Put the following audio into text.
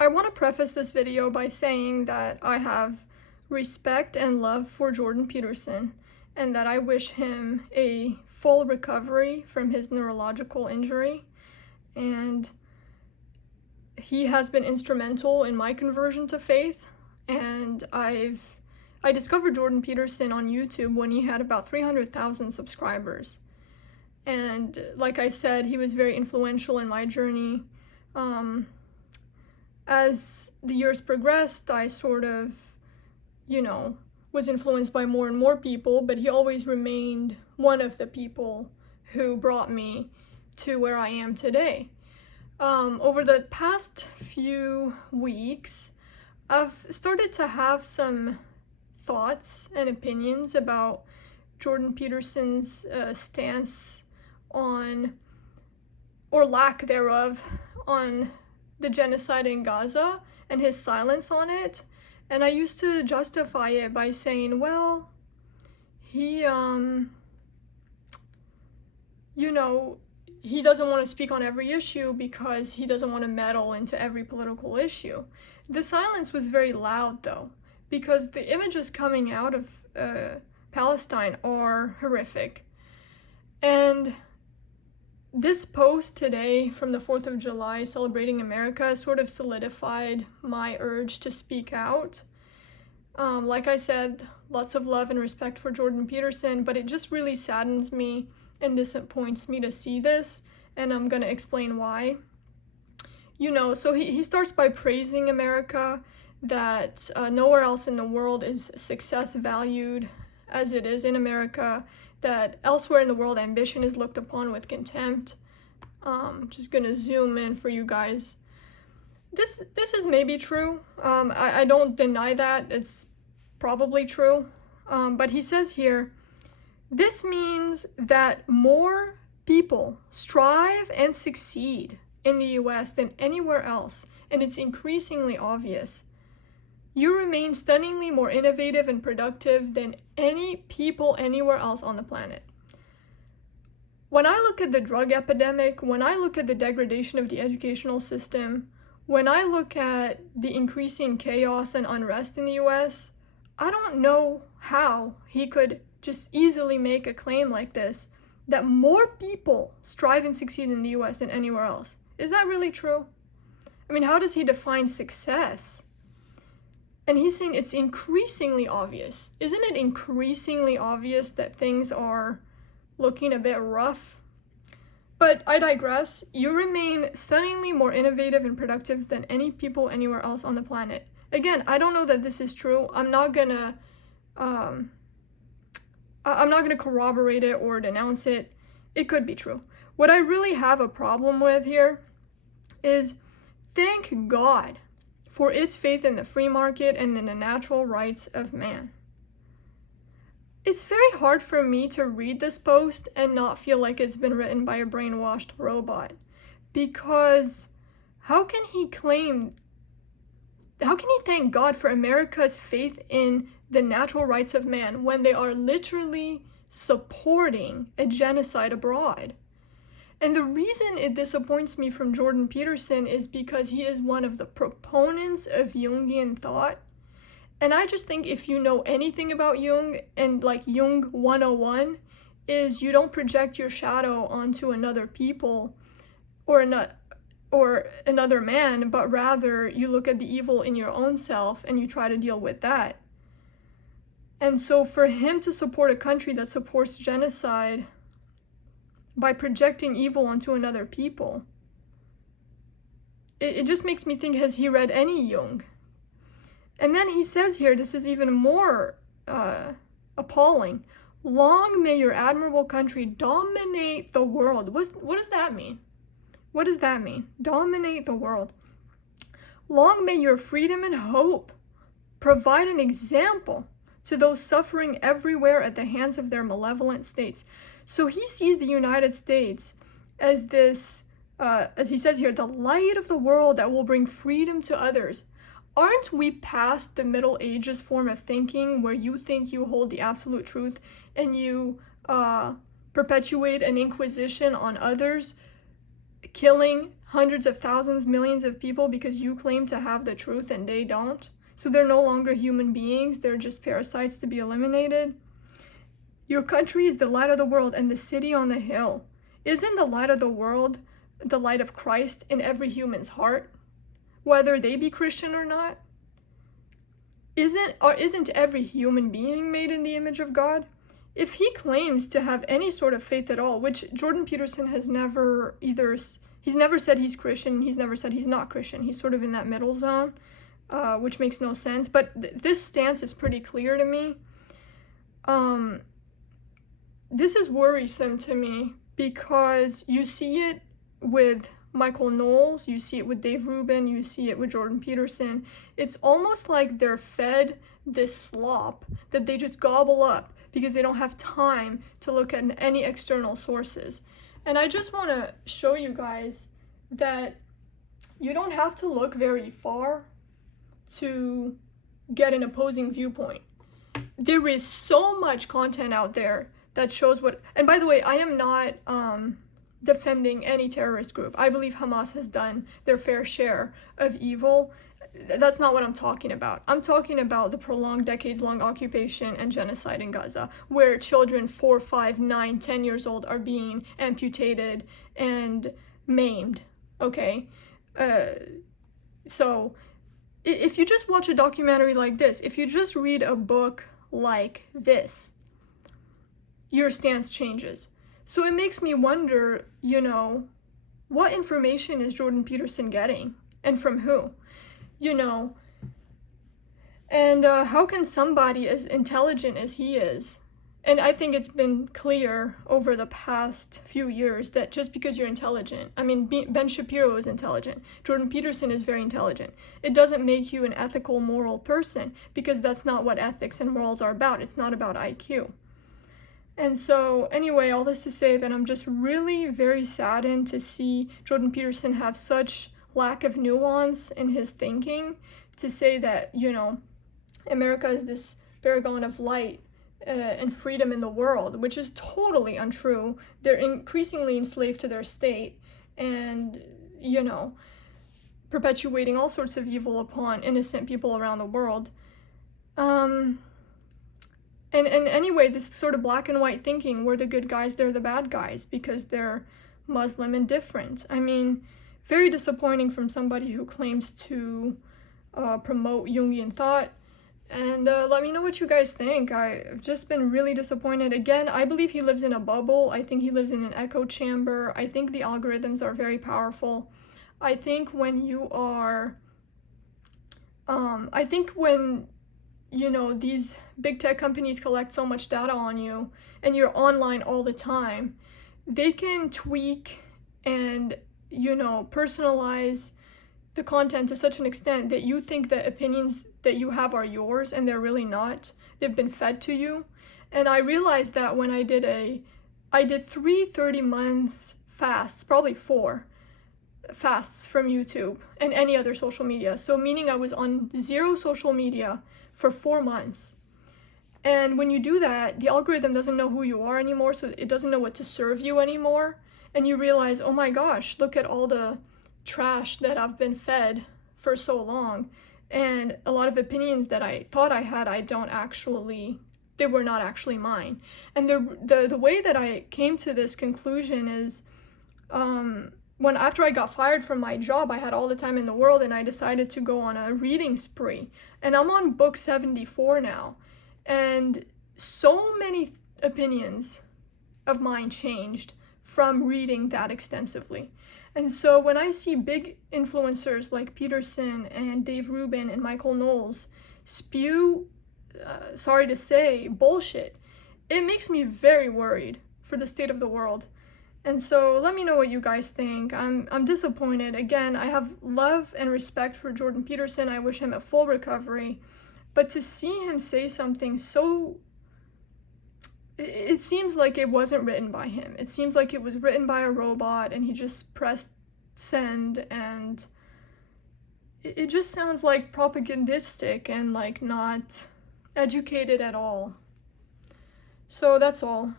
I want to preface this video by saying that I have respect and love for Jordan Peterson and that I wish him a full recovery from his neurological injury. And he has been instrumental in my conversion to faith. And I discovered Jordan Peterson on YouTube when he had about 300,000 subscribers. And like I said, he was very influential in my journey. As the years progressed, I sort of, was influenced by more and more people, but he always remained one of the people who brought me to where I am today. Over the past few weeks, I've started to have some thoughts and opinions about Jordan Peterson's stance on, or lack thereof, on the genocide in Gaza and his silence on it. And I used to justify it by saying, well, he doesn't want to speak on every issue because he doesn't want to meddle into every political issue. The silence was very loud, though, because the images coming out of Palestine are horrific. And this post today from the 4th of July celebrating America sort of solidified my urge to speak out. Like I said, lots of love and respect for Jordan Peterson, but it just really saddens me and disappoints me to see this, and I'm going to explain why. So he starts by praising America, that nowhere else in the world is success valued as it is in America, that elsewhere in the world ambition is looked upon with contempt. Just gonna zoom in for you guys. This is maybe true. I don't deny that. It's probably true. But he says here, this means that more people strive and succeed in the US than anywhere else, and it's increasingly obvious. You remain stunningly more innovative and productive than any people anywhere else on the planet. When I look at the drug epidemic, when I look at the degradation of the educational system, when I look at the increasing chaos and unrest in the US, I don't know how he could just easily make a claim like this, that more people strive and succeed in the US than anywhere else. Is that really true? I mean, how does he define success? And he's saying it's increasingly obvious. Isn't it increasingly obvious that things are looking a bit rough? But I digress. You remain stunningly more innovative and productive than any people anywhere else on the planet. Again, I don't know that this is true. I'm not gonna corroborate it or denounce it. It could be true. What I really have a problem with here is, thank God for its faith in the free market and in the natural rights of man. It's very hard for me to read this post and not feel like it's been written by a brainwashed robot, because how can he thank God for America's faith in the natural rights of man when they are literally supporting a genocide abroad? And the reason it disappoints me from Jordan Peterson is because he is one of the proponents of Jungian thought. And I just think if you know anything about Jung, and like Jung 101, is you don't project your shadow onto another people or another man, but rather you look at the evil in your own self and you try to deal with that. And so for him to support a country that supports genocide by projecting evil onto another people, it just makes me think, has he read any Jung? And then he says here, this is even more appalling, long may your admirable country dominate the world. What does that mean? What does that mean? Dominate the world. Long may your freedom and hope provide an example to those suffering everywhere at the hands of their malevolent states. So he sees the United States as this, as he says here, the light of the world that will bring freedom to others. Aren't we past the Middle Ages form of thinking where you think you hold the absolute truth and you perpetuate an inquisition on others, killing hundreds of thousands, millions of people because you claim to have the truth and they don't. So they're no longer human beings, they're just parasites to be eliminated. Your country is the light of the world and the city on the hill. Isn't the light of the world the light of Christ in every human's heart, whether they be Christian or not? Isn't every human being made in the image of God? If he claims to have any sort of faith at all, which Jordan Peterson has never he's never said he's Christian, he's never said he's not Christian. He's sort of in that middle zone, which makes no sense. But this stance is pretty clear to me. This is worrisome to me because you see it with Michael Knowles, you see it with Dave Rubin, you see it with Jordan Peterson. It's almost like they're fed this slop that they just gobble up because they don't have time to look at any external sources. And I just want to show you guys that you don't have to look very far to get an opposing viewpoint. There is so much content out there that shows what, and by the way, I am not defending any terrorist group. I believe Hamas has done their fair share of evil. That's not what I'm talking about. I'm talking about the prolonged, decades-long occupation and genocide in Gaza, where children 4, 5, 9, 10 years old are being amputated and maimed, okay? So if you just watch a documentary like this, if you just read a book like this, your stance changes. So it makes me wonder, what information is Jordan Peterson getting and from who? And how can somebody as intelligent as he is, and I think it's been clear over the past few years that just because you're intelligent, I mean, Ben Shapiro is intelligent, Jordan Peterson is very intelligent, it doesn't make you an ethical, moral person, because that's not what ethics and morals are about. It's not about IQ. And so, anyway, all this to say that I'm just really very saddened to see Jordan Peterson have such lack of nuance in his thinking, to say that, America is this paragon of light and freedom in the world, which is totally untrue. They're increasingly enslaved to their state and, perpetuating all sorts of evil upon innocent people around the world. And anyway, this sort of black and white thinking, we're the good guys, they're the bad guys, because they're Muslim and different. I mean, very disappointing from somebody who claims to promote Jungian thought. And let me know what you guys think. I've just been really disappointed. Again, I believe he lives in a bubble. I think he lives in an echo chamber. I think the algorithms are very powerful. I think when you are, these big tech companies collect so much data on you and you're online all the time, they can tweak and, personalize the content to such an extent that you think that opinions that you have are yours and they're really not. They've been fed to you. And I realized that when I did 3 30-month fasts, probably 4 fasts from YouTube and any other social media. So meaning I was on 0 social media for 4 months. And when you do that, the algorithm doesn't know who you are anymore, so it doesn't know what to serve you anymore. And you realize, oh my gosh, look at all the trash that I've been fed for so long. And a lot of opinions that I thought I had, they were not actually mine. And the way that I came to this conclusion is, after I got fired from my job, I had all the time in the world and I decided to go on a reading spree. And I'm on book 74 now. And so many opinions of mine changed from reading that extensively. And so when I see big influencers like Peterson and Dave Rubin and Michael Knowles spew, sorry to say, bullshit, it makes me very worried for the state of the world. And so let me know what you guys think. I'm disappointed. Again, I have love and respect for Jordan Peterson. I wish him a full recovery. But to see him say something so... It seems like it wasn't written by him. It seems like it was written by a robot and he just pressed send, and it just sounds like propagandistic and like not educated at all. So that's all.